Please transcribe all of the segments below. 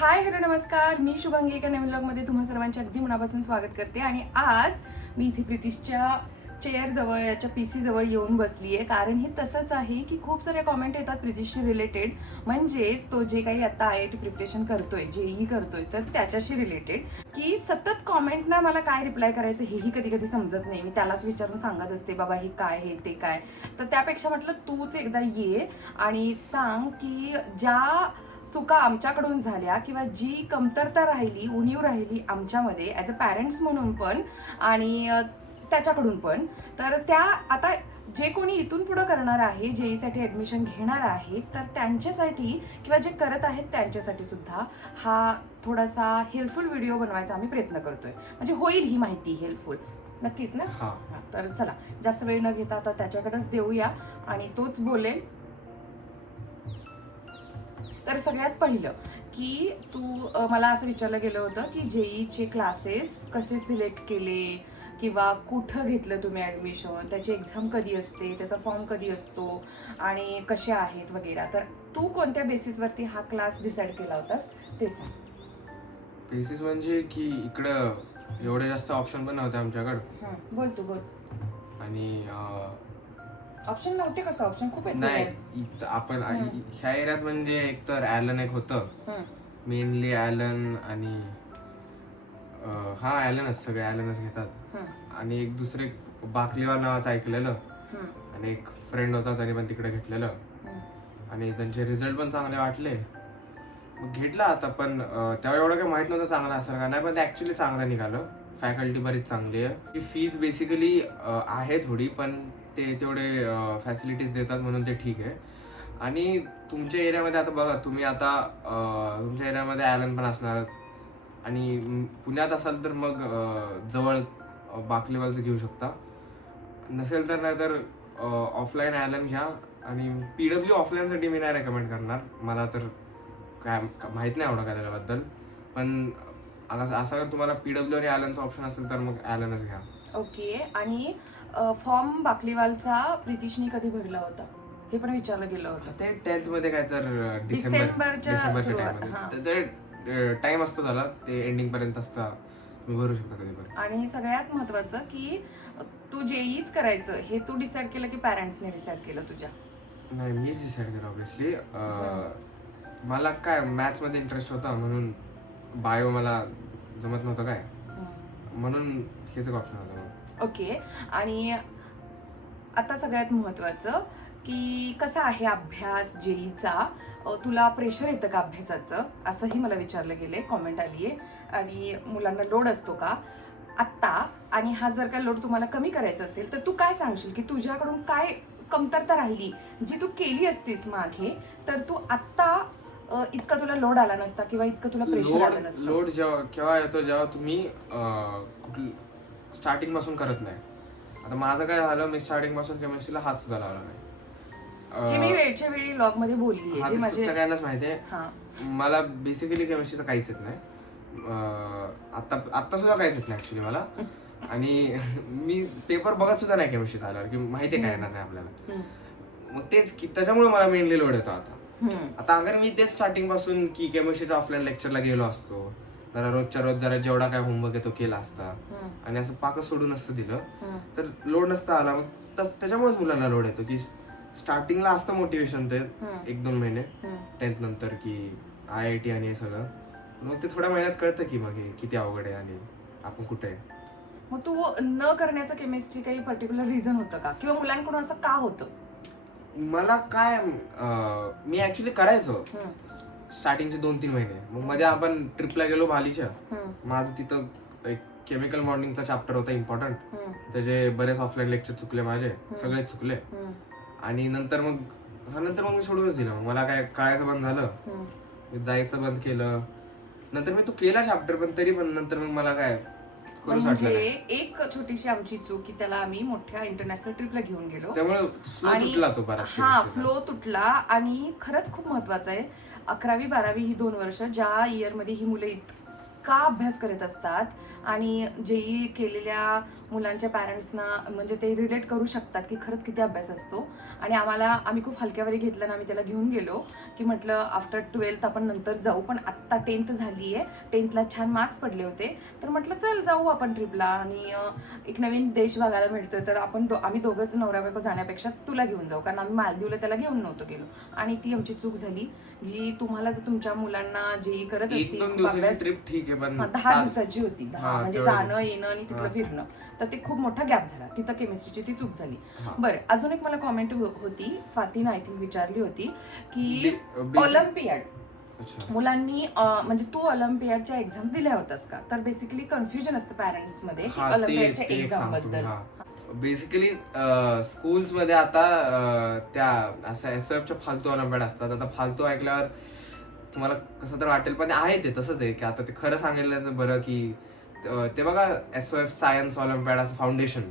Hi hello नमस्कार, मी शुभांगी एका नवीन ब्लॉगमध्ये तुम्हा सर्वांचे अगदी मनापासून स्वागत करते. आणि आज मी इथे प्रितिशच्या चेअर जवळ याच्या PC जवळ येऊन बसली आहे. कारण हे तसंच आहे की खूप सारे कॉमेंट येतात प्रितिशशी रिलेटेड, म्हणजेच तो जे काही आता IIT प्रिपरेशन करतोय, JEE करतोय, तर त्याच्याशी रिलेटेड की सतत कॉमेंटना मला काय रिप्लाय करायचं हेही कधी कधी समजत नाही. मी त्यालाच विचारून सांगत असते, बाबा हे काय, हे ते काय. तर त्यापेक्षा म्हटलं तूच एकदा ये आणि सांग की ज्या चुका आमच्याकडून झाल्या किंवा जी कमतरता राहिली, उणीव राहिली आमच्यामध्ये ॲज अ पॅरेंट्स म्हणून पण आणि त्याच्याकडून पण, तर त्या आता जे कोणी इथून पुढं करणार आहे, JEEसाठी ॲडमिशन घेणार आहे, तर त्यांच्यासाठी किंवा जे करत आहेत त्यांच्यासाठी सुद्धा हा थोडासा हेल्पफुल व्हिडिओ बनवायचा आम्ही प्रयत्न करतोय. म्हणजे होईल ही माहिती हेल्पफुल, नक्कीच ना? हा. तर चला जास्त वेळ न घेता आता त्याच्याकडेच देऊया आणि तोच बोलेल. तर सगळ्यात पहिलं की तू मला असं विचारलं गेलं होतं की JEEचे क्लासेस कसे सिलेक्ट केले किंवा कुठं घेतलं तुम्ही ॲडमिशन, त्याची एक्झाम कधी असते, त्याचा फॉर्म कधी असतो आणि कसे आहेत वगैरे. तर तू कोणत्या बेसिसवरती हा क्लास डिसाईड केला होतास ते सांग. बेसिस म्हणजे की इकडं एवढे जास्त ऑप्शन पण नव्हते आमच्याकडं. बोल तू बोल. आणि ऑप्शन नव्हते, कसं ऑप्शन खूप नाही, आपण ह्या एरियात म्हणजे एक तर ॲलन एक होतं, मेनली ॲलन. आणि हा ॲलनच, सगळे ॲलनच घेतात. आणि एक दुसरे बाकलीवाल नावाचं ऐकलेलं, आणि एक फ्रेंड होता त्याने पण तिकडे घेतलेलं, आणि त्यांचे रिझल्ट पण चांगले वाटले, मग घेतला आता. पण तेव्हा एवढं काही माहित नव्हतं चांगलं असेल का नाही, पण ते ऍक्च्युली चांगलं निघालं. फॅकल्टी बरीच चांगली आहे. फीज बेसिकली आहे थोडी, पण ते तेवढे फॅसिलिटीज देतात म्हणून ते ठीक आहे. आणि तुमच्या एरियामध्ये आता बघा, तुम्ही आता तुमच्या एरियामध्ये ॲलन पण असणारच, आणि पुण्यात असाल तर मग जवळ बाकलेवालचं घेऊ शकता. नसेल तर नाही तर ऑफलाईन ॲलन घ्या. आणि PW ऑफलाईनसाठी मी नाही रेकमेंड करणार, मला तर काय माहित नाही एवढं काय त्याच्याबद्दल. पण असं तुम्हाला PW आणि ॲलनचा ऑप्शन असेल तर मग ॲलनच घ्या. ओके. आणि फॉर्म बाकलीवालचा प्रितिशनी कधी भरला होता हे पण विचारलं गेलं होतं. ते 10th मध्ये काय तर डिसेंबरच्या टाइममध्ये टाइम असतो त्याला, ते एंडिंग पर्यंत असतं, तुम्ही भरू शकता कधी पण. आणि सगळ्यात महत्वाचं की तू JEEच करायचं हे तू डिसाईड केलं की पॅरेंट्सने डिसाईड केलं तुझ्या? नाही, मीच डिसाईड केलं ऑब्विसली. मला काय मॅथ्स मध्ये इंटरेस्ट होता, म्हणून बायो मला जमत नव्हतं काय, म्हणून हेच ऑप्शन होतं. ओके. आणि आता सगळ्यात महत्वाचं की कसा आहे अभ्यास JEEचा, तुला प्रेशर येतं का अभ्यासाचं, असंही मला विचारलं गेले, कॉमेंट आली आहे. आणि मुलांना लोड असतो का आत्ता, आणि हा जर का लोड तुम्हाला कमी करायचा असेल तर तू काय सांगशील की तुझ्याकडून काय कमतरता राहिली जी तू केली असतीस मागे, तर तू आत्ता इतका तुला लोड आला नसता किंवा इतकं तुला प्रेशर आलं नसतं. लोड केव्हा येतो, जेव्हा तुम्ही स्टार्टिंग पासून करत नाही. आता माझं काय झालं, मी स्टार्टिंग पासून केमिस्ट्रीला हात सुद्धा लावला नाही. हे मी वेळच्या वेळी लॉग मध्ये बोलली आहे, सगळ्यांनाच माहिती आहे. मला बेसिकली केमिस्ट्रीचं काहीच येत नाही. आता सुद्धा काहीच येत नाही ऍक्च्युली मला. आणि मी पेपर बघत सुद्धा नाही केमिस्ट्री झाल्यावर, की माहिती आहे काय येणार नाही आपल्याला. मग तेच की त्याच्यामुळे मला मेनली लोड येतो आता अगर मी तेच स्टार्टिंग पासून की केमिस्ट्रीच्या ऑफलाईन लेक्चरला गेलो असतो, जरा रोजच्या रोज जरा जेवढा काय होमवर्क आहे तो केला असता, आणि असं पाकच सोडून नसतं दिलं, तर लोड नसता आला. मग त्याच्यामुळेच मुलांना लोड येतो की स्टार्टिंगला असतं मोटिवेशन, ते 1-2 महिने 10th नंतर की IIT आणि हे सगळं, मग ते थोड्या महिन्यात कळतं की मग हे किती अवघड आहे आणि आपण कुठे आहे. मग तू न करण्याचं केमिस्ट्री काही पर्टिक्युलर रिझन होतं का, किंवा मुलांकडून असं का होतं? मला काय, मी ऍक्च्युली करायचो स्टार्टिंगचे 2-3 महिने. मग मध्ये आपण ट्रिपला गेलो बालीच्या, माझं तिथं एक केमिकल मॉर्निंगचा चॅप्टर होता इम्पॉर्टंट, त्याचे बरेच ऑफलाईन लेक्चर चुकले, माझे सगळे चुकले. आणि नंतर मग मी सोडूनच दिलं. मला काय कळायचं बंद झालं, जायचं बंद केलं. नंतर मी तो केला चॅप्टर, पण तरी पण नंतर मग मला काय करूच वाटलं म्हणजे नाही. एक छोटीशी आमची चूक की त्याला आम्ही मोठ्या इंटरनॅशनल ट्रिपला घेऊन गेलो, त्यामुळे फ्लो तुटला तो बराच. फ्लो तुटला. आणि खरंच खूप महत्वाचं आहे, 11वी 12वी ही 2 वर्ष ज्या इयर मध्ये ही मुलं इतका अभ्यास करत असतात आणि जेई केलेल्या मुलांच्या पॅरेंट्सना म्हणजे ते रिलेट करू शकतात की खरंच किती अभ्यास असतो. आणि आम्ही खूप हलक्यावरी घेतलं ना, आम्ही त्याला घेऊन गेलो की म्हटलं आफ्टर 12th आपण नंतर जाऊ, पण आत्ता 10th झाली आहे, 10thला छान मार्क्स पडले होते, तर म्हटलं चल जाऊ आपण ट्रिपला आणि एक नवीन देश बघायला मिळतोय, तर आम्ही दोघंच नवरा बायको जाण्यापेक्षा तुला घेऊन जाऊ, कारण आम्ही मालदीवला त्याला घेऊन नव्हतो गेलो. आणि ती आमची चूक झाली, जी तुम्हाला जर तुमच्या मुलांना जे करत असतील 1-2 दिवसाची ट्रिप ठीक आहे, पण 10 दिवसाची होती, 10 म्हणजे तेवढं. जाणं येणं आणि तिथलं फिरणं, तर ते खूप मोठा गॅप झाला, तिथं केमिस्ट्रीची ती चूक झाली. हा. बरं, अजून एक मला कॉमेंट होती, स्वातीनं आय थिंक विचारली होती की Basic- ऑलिम्पियाड अच्छा. मुलांनी म्हणजे तू ऑलिम्पियाडच्या एक्झाम दिल्या होतास का? तर बेसिकली कन्फ्युजन असतं पॅरेंट्स मध्ये की हा, ऑलिम्पियाडच्या ते एक एक्झाम सांगतो. बद्दल. हा. बेसिकली स्कूल्स मध्ये आता त्या असं एसओएफच्या फालतू ऑलिम्पियाड असतात. आता फालतू ऐकल्यावर तुम्हाला कसं तर वाटेल, पण आहे ते तसंच आहे की आता ते खरं सांगितल्याचं बरं की ते बघा एसओएफ सायन्स ऑलिम्पियाड असं फाउंडेशन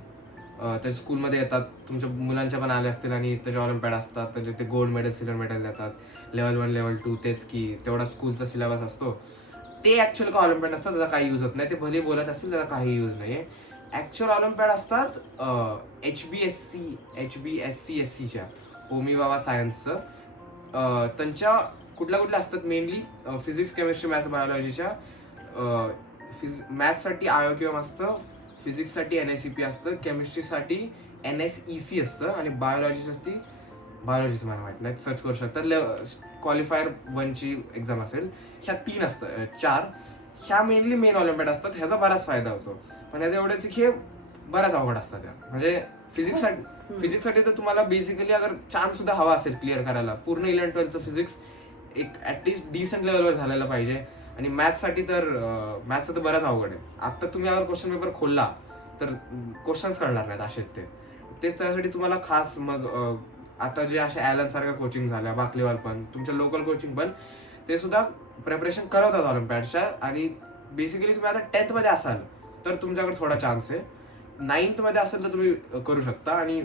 त्या स्कूलमध्ये येतात, तुमच्या मुलांच्या पण आले असतील आणि त्याचे ऑलिम्पियाड असतात, त्याचे ते गोल्ड मेडल सिल्वर मेडल देतात, लेवल 1 लेवल 2, तेच की तेवढा स्कूलचा सिलेबस असतो. ते ऍक्च्युअल का ऑलिम्पियाड नसतात, त्याचा काही यूज होत नाही, ते भले बोलत असतील त्याचा काही यूज नाही. ऍक्च्युअल ऑलिम्पियाड असतात HBSCच्या होमी बाबा सायन्सचं, त्यांच्या कुठल्या कुठल्या असतात मेनली फिजिक्स केमिस्ट्री मॅथ्स बायोलॉजीच्या. मॅथ्ससाठी आयोक्यम असतं, फिजिक्ससाठी NSEP असतं, केमिस्ट्रीसाठी NSEC असतं आणि बायोलॉजी असती, बायोलॉजीचं मला माहित नाही, सर्च करू शकता, क्वालिफायर 1ची एक्झाम असेल. ह्या 3 असतं 4 ह्या मेनली मेन ऑलिम्पियाड असतात. ह्याचा बराच फायदा होतो, पण ह्याचं एवढंच की हे बऱ्याच अवघड असतात. म्हणजे फिजिक्ससाठी तर तुम्हाला बेसिकली अगर चान्स सुद्धा हवा असेल क्लिअर करायला, पूर्ण 11-12चं फिजिक्स एक ऍटलिस्ट डिसेंट लेवलवर झालेलं पाहिजे. आणि मॅथ्ससाठी तर मॅथ्सचं तर बरंच अवघड आहे. आता तुम्ही अगर क्वेश्चन पेपर खोलला तर क्वेश्चन्स कळणार नाहीत असे तेच त्यासाठी तुम्हाला खास मग आता जे अशा ॲलन सारख्या कोचिंग झाल्या, बाकलीवाल पण, तुमच्या लोकल कोचिंग पण, ते सुद्धा प्रिपरेशन करवतात ऑलिम्पियाडच्या. आणि बेसिकली तुम्ही आता 10th मध्ये असाल तर तुमच्याकडे थोडा चान्स आहे, 9th मध्ये असेल तर तुम्ही करू शकता, आणि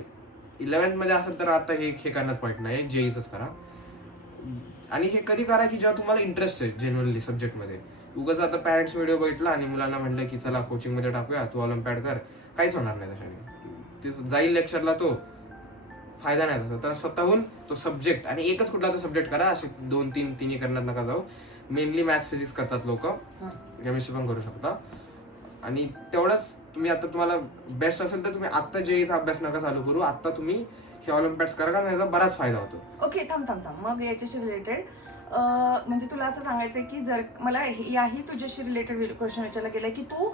11th मध्ये असेल तर आता हे करण्यात पॉईंट नाही, जेईच करा. आणि हे कधी करा की जेव्हा तुम्हाला इंटरेस्ट आहे जेन्युअनली सब्जेक्टमध्ये. उगाच आता पॅरेंट्स व्हिडिओ बघितला आणि मुलांना म्हणलं की चला कोचिंगमध्ये टाकूया, तू ऑलिम्पियाड कर, काहीच होणार नाही त्याच्याने. ते जाईल लेक्चरला, तो फायदा नाही त्याचा. तर स्वतःहून तो सब्जेक्ट, आणि एकच कुठला तर सब्जेक्ट करा, असे 2-3 तिन्ही करण्यात नका जाऊ. मेनली मॅथ्स फिजिक्स करतात लोक, केमिस्ट्री पण करू शकता. आणि तेवढंच तुम्ही आता तुम्हाला बेस्ट असेल तर तुम्ही आत्ता जेईचा अभ्यास नका चालू करू, आत्ता तुम्ही हे ऑलिम्पियाड्स करा, कारण याचा बराच फायदा होतो. ओके, थांब. मग याच्याशी रिलेटेड म्हणजे तुला असं सांगायचंय की जर मला याही तुझ्याशी रिलेटेड क्वेश्चन विचारला गेलाय की तू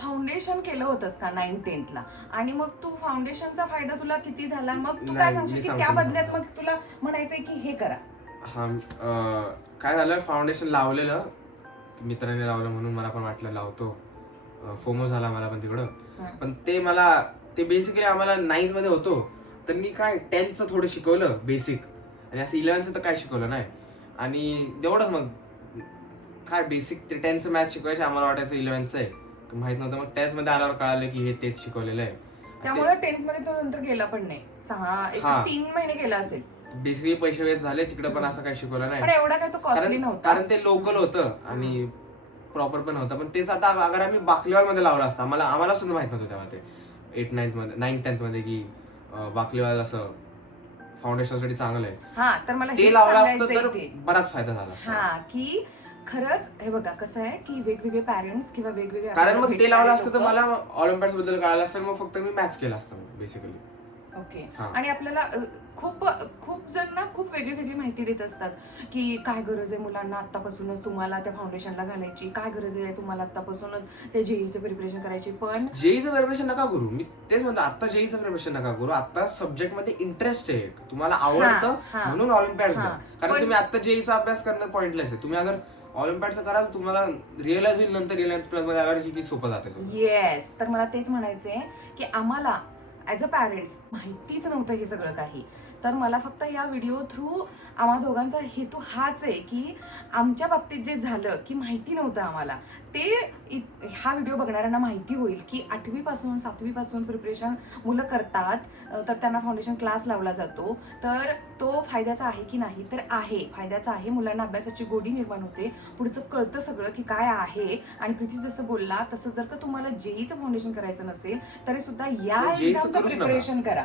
फाउंडेशन केलं होतंस का 9-10th आणि मग तू फाउंडेशनचा फायदा तुला किती झाला, मग तू काय सांगशील की त्या बदल्यात मग तुला म्हणायचंय की हे करा? हा, काय झालं, फाउंडेशन लावलेलं मित्राने लावलं म्हणून मला पण वाटलं लावतो, फोमो झाला मला पण तिकडं. पण ते बेसिकली आम्हाला 9th मध्ये होतो, तर मी काय 10thचं थोडं शिकवलं बेसिक, आणि असं 11thचं तर काय शिकवलं नाही. आणि तेवढंच मग काय बेसिक ते 10thचं मॅथ शिकवायचे, आम्हाला वाटायचं 11thचं आहे, माहित नव्हतं. मग 10th मध्ये आल्यावर कळालं की हे तेच शिकवलेलं आहे. त्यामुळे 10th मध्ये तो नंतर गेला पण नाही, 3 महिने गेला असेल. बेसिकली पैसे वेस्ट झाले तिकडे, पण असं काही शिकवलं पण नाही, एवढा काय तो कॉस्टली नव्हता, कारण ते लोकल होतं आणि प्रॉपर पण होतं. पण तेच आता अगर आम्ही बाकलीवाल मध्ये लावलं असतं, आम्हाला सुद्धा माहित नव्हतं तेव्हा ते 9th-10th मध्ये की बाकलीवाल असं फाउंडेशनसाठी चांगलं आहे. हा, तर मला ते लावलं असतं तर बराच फायदा झाला. हा, की खरंच हे बघा कसं आहे की वेगवेगळे पॅरेंट्स किंवा वेगवेगळे, कारण मग ते लावलं असतं तर मला ऑलिम्पियाड्स बद्दल कळालं असतं, मग फक्त मी मॅच केलं असतं बेसिकली. ओके. आणि आपल्याला खूप जण ना खूप वेगळी माहिती देत असतात की काय गरज आहे मुलांना आतापासूनच तुम्हाला त्या फाउंडेशनला घालायची, काय गरज आहे तुम्हाला आतापासूनच त्या जेईचं प्रिपरेशन करायची. पण जेईचं प्रिपरेशन नका करू, मी तेच म्हणतो, आता जेईचं प्रिपरेशन नका करू, आता सब्जेक्ट मध्ये इंटरेस्ट आहे, तुम्हाला आवडतं म्हणून ऑलिम्पियाड्स द्या. कारण तुम्ही आता जेईचा अभ्यास करणं पॉइंटलेस आहे. तुम्ही अगर ऑलिम्पियाडचं कराल तुम्हाला रिअलाइज होईल नंतर 11th मध्ये आल्यावर किती सोपं जातं. येस, तर मला तेच म्हणायचंय की आम्हाला ऍज अ पॅरेंट्स माहितीच नव्हतं हे सगळं काही. तर मला फक्त या व्हिडिओ थ्रू आम्हा दोघांचा हेतू हाच आहे की आमच्या बाबतीत जे झालं की माहिती नव्हतं आम्हाला ते हा व्हिडिओ बघणाऱ्यांना माहिती होईल की 8वी पासून 7वी पासून प्रिपरेशन मुलं करतात, तर त्यांना फाउंडेशन क्लास लावला जातो, तर तो फायद्याचा आहे की नाही, तर आहे, फायद्याचा आहे. मुलांना अभ्यासाची गोडी निर्माण होते, पुढचं कळतं सगळं की काय आहे. आणि प्रीती जसं बोलला तसं जर का तुम्हाला जेईचं फाउंडेशन करायचं नसेल तरी सुद्धा या एक्झामचं प्रिपरेशन करा.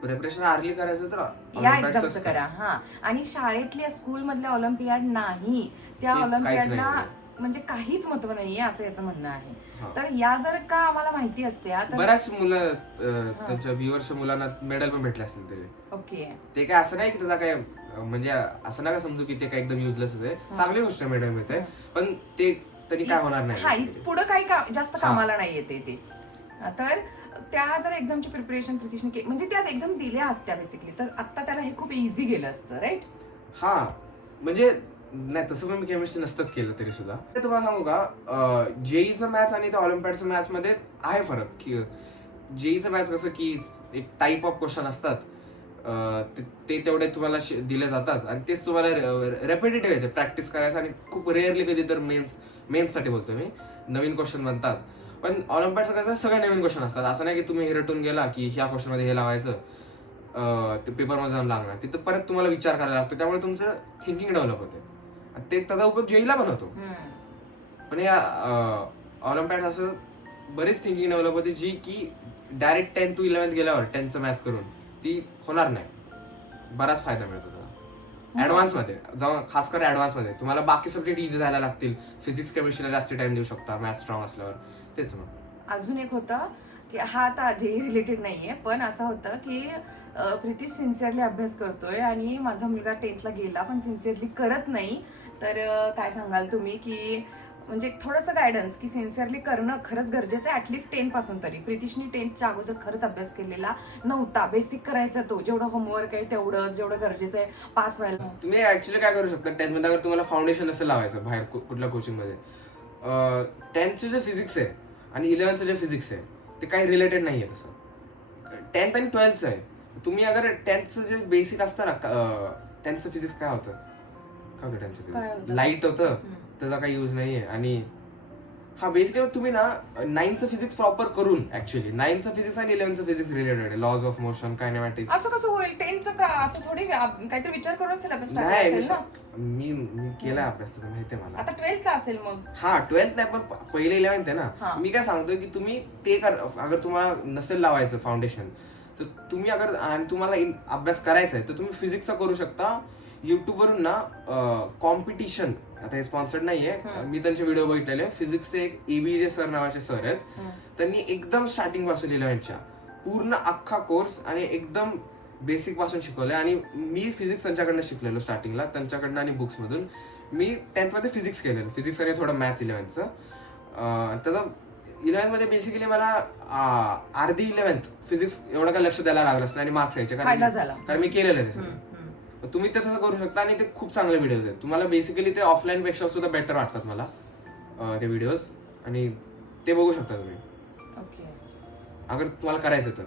प्रिपरेशन आर्ली करायचं तर या एक्झामचं करा. हा, आणि शाळेतल्या स्कूल मधल्या ऑलिम्पियाड नाही, त्या ऑलिम्पियाडला म्हणजे काहीच महत्व नाहीये असं याचं म्हणणं आहे. तर या जर का आम्हाला माहिती असत्या तर बऱ्याच मुलं त्यांच्या व्ह्युअर्सच्या मुलांना मेडल पण भेटले असतील त्याचे. ओके, ते काय असं नाही की त्याचा काय म्हणजे असं नका समजू की ते काय एकदम युजलेस आहे. चांगली गोष्ट मेडल मिळते, पण ते तरी काय होणार नाही, पुढे काही जास्त कामाला नाही येते ते. तर त्या जर एक्झामची प्रिपरेशन प्रितीशने म्हणजे त्या एक्झाम दिल्या असत्या बेसिकली, तर आता त्याला हे खूप इझी गेलं असतं, राईट? हा, म्हणजे नाही तसं पण मी केमिस्ट्री नसतंच केलं तरी सुद्धा. ते तुम्हाला सांगू का, जेईचं मॅथ्स आणि त्या ऑलिम्पियाडचं मॅथ्स मध्ये आहे फरक. की जेईचं मॅथ्स कसं की एक टाईप ऑफ क्वेश्चन असतात, ते तेवढे तुम्हाला दिले जातात आणि तेच तुम्हाला रेपिटेटिव्ह येते प्रॅक्टिस करायचं, आणि खूप रेअरली कधी तर मेन्ससाठी बोलतो मी, नवीन क्वेश्चन बनतात. पण ऑलिम्पियाडचं कसं सगळे नवीन क्वेश्चन असतात. असं नाही की तुम्ही हे रटून गेला की ह्या क्वेश्चन मध्ये हे लावायचं, ते पेपरमध्ये जाऊन लागणार, तिथं परत तुम्हाला विचार करायला लागतो. त्यामुळे तुमचं थिंकिंग डेव्हलप होते, ते त्याचा उपयोग जेईला पण होतो. पण या ऑलिम्पियाड असं बरीच थिंकिंग डेव्हलप होते जी की डायरेक्ट 10th to 11th गेल्यावर 10th मॅथ्स करून ती होणार नाही. बराच फायदा मिळतो त्याला ऍडव्हान्स मध्ये जाऊन, खास कर ऍडव्हान्स मध्ये तुम्हाला बाकी सब्जेक्ट इझी जायला लागतील. फिजिक्स केमिस्ट्रीला जास्त टाइम देऊ शकता मॅथ्स स्ट्रॉंग असल्यावर. तेच मग अजून एक होतं की हा आता जेई रिलेटेड नाहीये, पण असं होतं की प्रीती सिन्सिअरली अभ्यास करतोय आणि माझा मुलगा 10th गेला पण सिन्सिअरली करत नाही. तर काय सांगाल तुम्ही की म्हणजे थोडंसं गायडन्स की सिन्सिअरली करणं खरंच गरजेचं आहे, ऍटलीस्ट 10 पासून तरी. प्रीतीशनी 10th अगोदर खरंच अभ्यास केलेला नव्हता, बेसिक करायचा तो, जेवढं होमवर्क आहे तेवढं जेवढं गरजेचं आहे पास व्हायला. तुम्ही ऍक्च्युअली काय करू शकता 10th मध्ये, अगर तुम्हाला फाउंडेशन असं लावायचं बाहेर कुठल्या कोचिंग मध्ये, 10thचं जे फिजिक्स आहे आणि 11thचं जे फिजिक्स आहे ते काही रिलेटेड नाहीये तसं. 10th आणि 12thचं आहे. तुम्ही अगर 10thचं जे बेसिक असतं ना, 10thचं फिजिक्स काय होतं, काय होतं 10thचं फिजिक्स, लाईट होतं, त्याचा काही यूज नाहीये. आणि हा बेसिकली तुम्ही ना 9th फिजिक्स प्रॉपर करून, ऍक्च्युअली 9th फिजिक्स आणि 11th फिजिक्स रिलेटेड आहे, लॉज ऑफ मोशन, कायनेमॅटिक्स. असं कसं होईल 10th का? असं थोडी काहीतरी विचार करून असेल अभ्यास ना. मी केलाय अभ्यास, तर माहितीये मला. आता 12th असेल मग. हा 12th नाही, पण पहिले 11th आहे ना. मी काय सांगतोय की तुम्ही ते अगर तुम्हाला नसेल लावायचं फाउंडेशन, तर तुम्ही अगर आणि तुम्हाला अभ्यास करायचा आहे तर तुम्ही फिजिक्सचा करू शकता. युट्यूब वरून ना कॉम्पिटिशन, आता हे स्पॉन्सर्ड नाहीये, मी त्यांचे व्हिडिओ बघितलेले. फिजिक्सचे एक ABJ सर नावाचे सर आहेत, त्यांनी एकदम स्टार्टिंग पासून 11thच्या पूर्ण अख्खा कोर्स आणि एकदम बेसिक पासून शिकवलंय. आणि मी फिजिक्स त्यांच्याकडनं शिकलेलो स्टार्टिंगला, त्यांच्याकडनं आणि बुक्स मधून. मी 10th मध्ये फिजिक्स केलेलं, फिजिक्स आणि थोडं मॅथ्स 11thचं. त्याचं 11th मध्ये बेसिकली मला अर्धी 11th फिजिक्स एवढं काय लक्ष द्यायला लागलंच नाही आणि मार्क्स यायचे, कारण मी केलेलं आहे ते सगळं. तुम्ही ते तसं करू शकता आणि ते खूप चांगले व्हिडिओज आहेत. तुम्हाला बेसिकली ते ऑफलाईन पेक्षा सुद्धा बेटर वाटतात मला ते व्हिडिओज, आणि ते बघू शकता तुम्ही अगर तुम्हाला करायचं तर.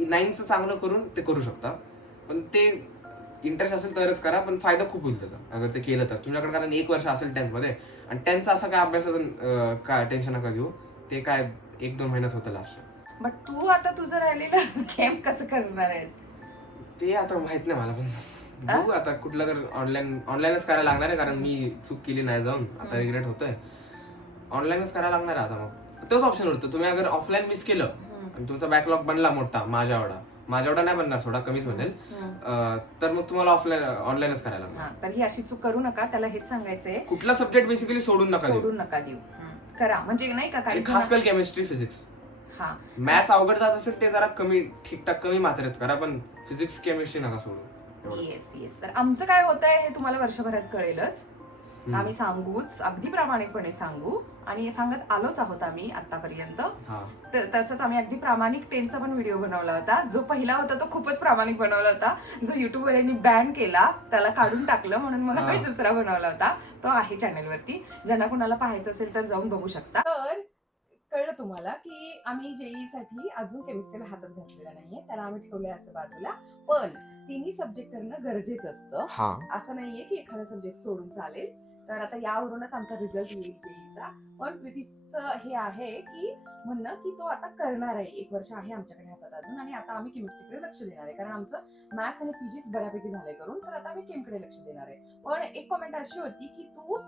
9th चांगलं करून ते करू शकता, पण ते इंटरेस्ट असेल तरच करा. पण फायदा खूप होईल त्याचा अगर ते केलं तर तुमच्याकडे, कारण 1 वर्ष असेल 10th मध्ये. आणि 10th असा काय अभ्यासाचं काय टेन्शन नका घेऊ, ते काय 1-2 महिन्यात होतं लास्ट. बट तू आता तुझं राहिलेलं गेम कसं करणार आहेस ते आता माहित नाही मला, पण बघू आता कुठलं तर ऑनलाईनच करायला लागणार आहे, कारण मी चूक केली नाही जाऊन, आता रिग्रेट होतोय. ऑनलाईनच करायला लागणार आहे आता. मग तोच ऑप्शन उरतो, तुम्ही अगर ऑफलाईन मिस केलं आणि तुमचा बॅकलॉग बनला मोठा, माझ्यावडा नाही बनणार, थोडा कमीच बनेल, तर मग तुम्हाला ऑनलाईनच करायला लागणार. तर ही अशी चूक करू नका, त्याला हेच सांगायचंय. कुठला सब्जेक्ट बेसिकली सोडून नका देऊ, करा. म्हणजे नाही का काही खास कर केमिस्ट्री, फिजिक्स. हा, मॅथ्स अवघड जात असेल ते जरा कमी ठीकठाक कमी मात्रेत करा, पण फिजिक्स केमिस्ट्री नका सोडू. येस. तर आमचं काय होतंय हे तुम्हाला वर्षभरात कळेलच. आम्ही सांगूच, अगदी प्रामाणिकपणे सांगू, आणि सांगत आलोच आहोत आम्ही आतापर्यंत. तसंच आम्ही अगदी प्रामाणिक 10th पण व्हिडिओ बनवला होता. जो पहिला होता तो खूपच प्रामाणिक बनवला होता, जो युट्यूबवाल्यांनी बॅन केला, त्याला काढून टाकलं, म्हणून मग आम्ही दुसरा बनवला होता. तो आहे चॅनलवरती, ज्यांना कुणाला पाहायचं असेल तर जाऊन बघू शकता. तर कळलं तुम्हाला की आम्ही जेईसाठी अजून केमिस्ट्रीला हातच घातलेला नाहीये, त्याला आम्ही ठेवलंय असं बाजूला. पण तिन्ही सब्जेक्ट करणं गरजेचं असतं. हा असं नाहीये की एखादा सब्जेक्ट सोडून चालेल. तर आता यावरूनच आमचा रिझल्ट येईल जेईचा. पण प्रीतीचं हे आहे की म्हणणं की तो आता करणार आहे. 1 वर्ष आहे आमच्याकडे हातात अजून, आणि आता आम्ही केमिस्ट्रीकडे लक्ष देणार आहे, कारण आमचं मॅथ्स आणि फिजिक्स बऱ्यापैकी झालंय करून. तर आता आम्ही केमकडे लक्ष देणार आहे. पण एक कॉमेंट अशी होती की तू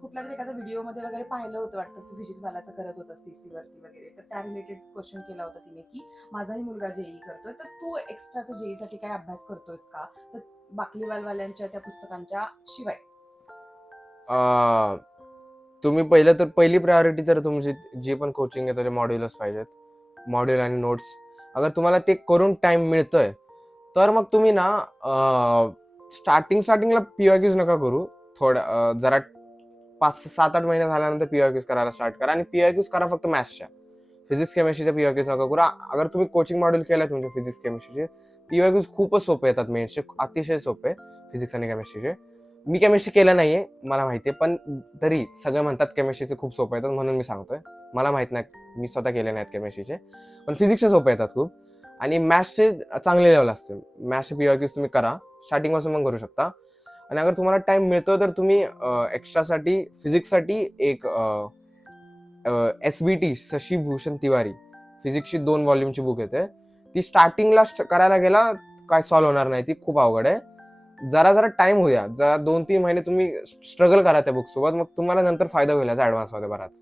कुठल्या तरी एखाद्या व्हिडिओ मध्ये वगैरे पाहिलं होतं वाटतं, तू फिजिक्स वालाचं करत होतास पीसी वरती वगैरे, तर त्या रिलेटेड क्वेश्चन केला होता तिने की माझाही मुलगा जेई करतोय, तर तू एक्स्ट्राचा जेई साठी काय अभ्यास करतोयस का, तर बाकलीवालवाल्यांच्या त्या पुस्तकांच्या शिवाय. तुम्ही पहिली प्रायोरिटी तर तुमची जी पण कोचिंग आहे त्याचे मॉड्यूलच पाहिजेत, मॉड्यूल आणि नोट्स. अगर तुम्हाला ते करून टाइम मिळतोय तर मग तुम्ही ना स्टार्टिंगला पीवायक्यूज नका करू. जरा 5-7-8 महिने झाल्यानंतर पीवायक्यूज करायला स्टार्ट करा, आणि पीवायक्यूज करा फक्त मॅथ्सच्या. फिजिक्स केमिस्ट्रीच्या पीवायक्यूज नका करू. अगर तुम्ही कोचिंग मॉड्यूल केलाय तुमच्या फिजिक्स केमिस्ट्रीचे, पीवायक्यूज खूपच सोपे येतात मेन्सचे, अतिशय सोपे फिजिक्स आणि केमिस्ट्रीचे. मी केमिस्ट्री केलं नाहीये, मला माहितीये, पण तरी सगळे म्हणतात केमिस्ट्रीचे खूप सोपे येतात, म्हणून मी सांगतोय. मला माहित नाही, मी स्वतः केले नाहीत केमिस्ट्रीचे, पण फिजिक्सचे सोपे येतात खूप. आणि मॅथ्सचे चांगले लेवल असते. मॅथ्सचे पीवायक्यूज तुम्ही करा, स्टार्टिंग पासून पण करू शकता. आणि अगर तुम्हाला टाइम मिळतो तर तुम्ही एक्स्ट्रासाठी फिजिक्ससाठी एक SBT शशी भूषण तिवारी फिजिक्सची 2 व्हॉल्यूमची बुक येते. ती स्टार्टिंगला करायला गेला काय सॉल्व्ह होणार नाही, ती खूप अवघड आहे. जरा टाइम होऊया, जरा 2-3 महिने तुम्ही स्ट्रगल करा त्या बुक सोबत, मग तुम्हाला नंतर फायदा होईल ऍडव्हान्स मध्ये बराच.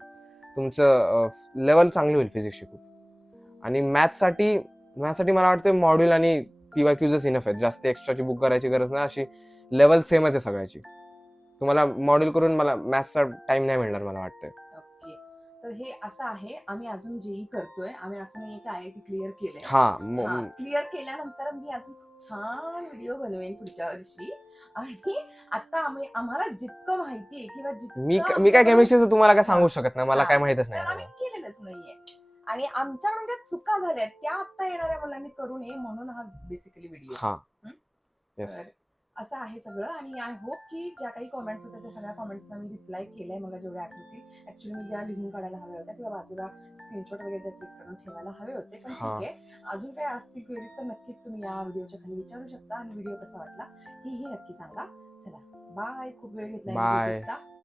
तुमचं लेवल चांगली होईल फिजिक्सची खूप. आणि मॅथ्ससाठी मला वाटतं मॉड्यूल आणि पीवायक्यूजच इनफ आहेत, जास्त एक्स्ट्राची बुक करायची गरज नाही. अशी लेवल सेमच आहे सगळ्याची. तुम्हाला मॉड्यूल करून मला मॅथ्सचा टाइम नाही मिळणार मला वाटतं. ओके, तर हे असं आहे. आम्ही अजून जेई करतोय. आम्ही असं नाहीये की IIT क्लिअर केलंय. क्लिअर केल्यानंतर मी अजून खूप छान व्हिडिओ बनवेन पुढच्या वर्षी. आणि आता आम्हाला जितकं माहितीये किंवा मी काय केमिस्ट्रीचं तुम्हाला काय सांगू शकत नाही, मला काय माहितच कारण आम्ही नाही. केलेलंच नाहीये, आणि आमच्याकडून ज्या चुका झाल्या त्या आता येणाऱ्या मुलांनी करू नये म्हणून हा बेसिकली व्हिडिओ. हा येस, असं आहे सगळं. आणि आय होप की ज्या काही कॉमेंट्स होत्या त्या सगळ्या कॉमेंट्सना मी रिप्लाय केलाय, मला जेवढे आठवतील. ऍक्च्युली मी ज्या लिहून काढायला हव्या होत्या किंवा बाजूला स्क्रीनशॉट वगैरे त्या प्लीज काढून ठेवायला हवे होते, पण ठीक आहे. अजून काय असतील क्वेरीज तर नक्कीच तुम्ही या व्हिडिओच्या खाली विचारू शकता, आणि व्हिडिओ कसा वाटला हेही नक्की सांगा. चला बाय, खूप वेळ घेतला.